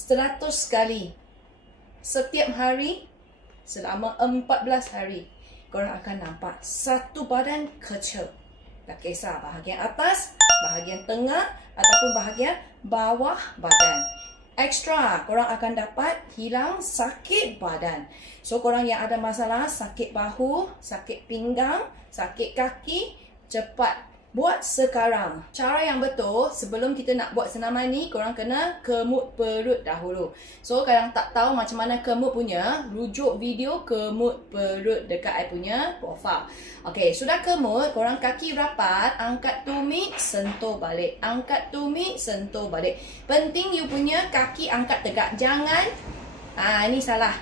100 kali. Setiap hari selama 14 hari. Korang akan nampak satu badan kecil. Tak kisah bahagian atas, bahagian tengah ataupun bahagian bawah badan. Extra, korang akan dapat hilang sakit badan. So, korang yang ada masalah sakit bahu, sakit pinggang, sakit kaki, cepat buat sekarang. Cara yang betul, sebelum kita nak buat senaman ni, korang kena kemut perut dahulu. So, kalau tak tahu macam mana kemut punya, rujuk video kemut perut dekat I punya profile. Okay, sudah kemut, korang kaki rapat, angkat tumit, sentuh balik. Angkat tumit, sentuh balik. Penting you punya kaki angkat tegak. Jangan, ini salah.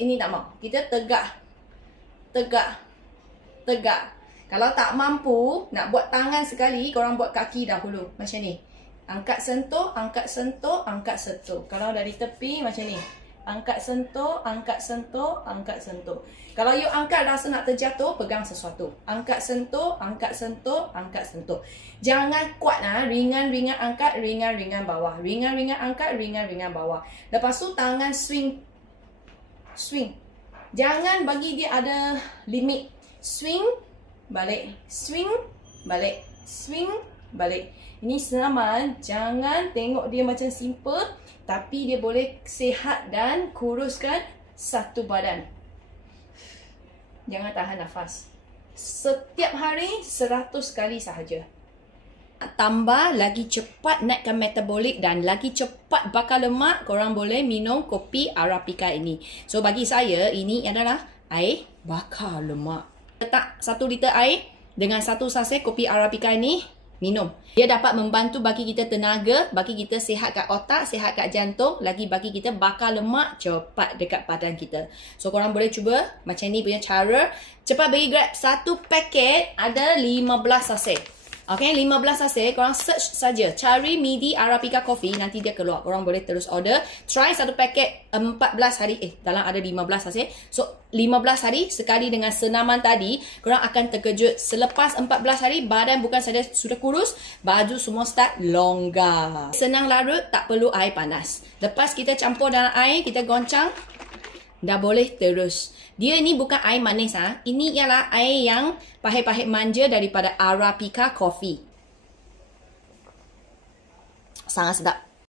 Ini tak mau. Kita tegak. Tegak. Tegak. Kalau tak mampu nak buat tangan sekali, korang buat kaki dahulu. Macam ni. Angkat sentuh, angkat sentuh, angkat sentuh. Kalau dari tepi macam ni. Angkat sentuh, angkat sentuh, angkat sentuh. Kalau you angkat rasa nak terjatuh, pegang sesuatu. Angkat sentuh, angkat sentuh, angkat sentuh. Jangan kuat ringan-ringan angkat, ringan-ringan bawah. Ringan-ringan angkat, ringan-ringan bawah. Lepas tu tangan swing. Swing. Jangan bagi dia ada limit. Swing. Balik, swing, balik, swing, balik. Ini senaman, jangan tengok dia macam simple, tapi dia boleh sihat dan kuruskan satu badan. Jangan tahan nafas. Setiap hari 100 kali sahaja. Tambah lagi cepat naikkan metabolik dan lagi cepat bakar lemak, korang boleh minum kopi Arabica ini. So bagi saya, ini adalah air bakar lemak. Letak 1 liter air dengan 1 sachet kopi Arabica ini, minum. Dia dapat membantu bagi kita tenaga, bagi kita sihat kat otak, sihat kat jantung, lagi bagi kita bakar lemak cepat dekat badan kita. So korang boleh cuba macam ni punya cara. Cepat bagi grab 1 paket ada 15 sachet. Okay, 15 sachet, korang search saja, cari Midi Arabica Coffee, nanti dia keluar. Korang boleh terus order. Try 1 paket 14 hari. Dalam ada 15 sachet. So, 15 hari sekali dengan senaman tadi, korang akan terkejut. Selepas 14 hari, badan bukan saja sudah kurus, baju semua start longgar. Senang larut, tak perlu air panas. Lepas kita campur dalam air, kita goncang, dah boleh terus. Dia ni bukan air manis Ini ialah air yang pahit-pahit manja daripada Arabica Coffee. Sangat sedap.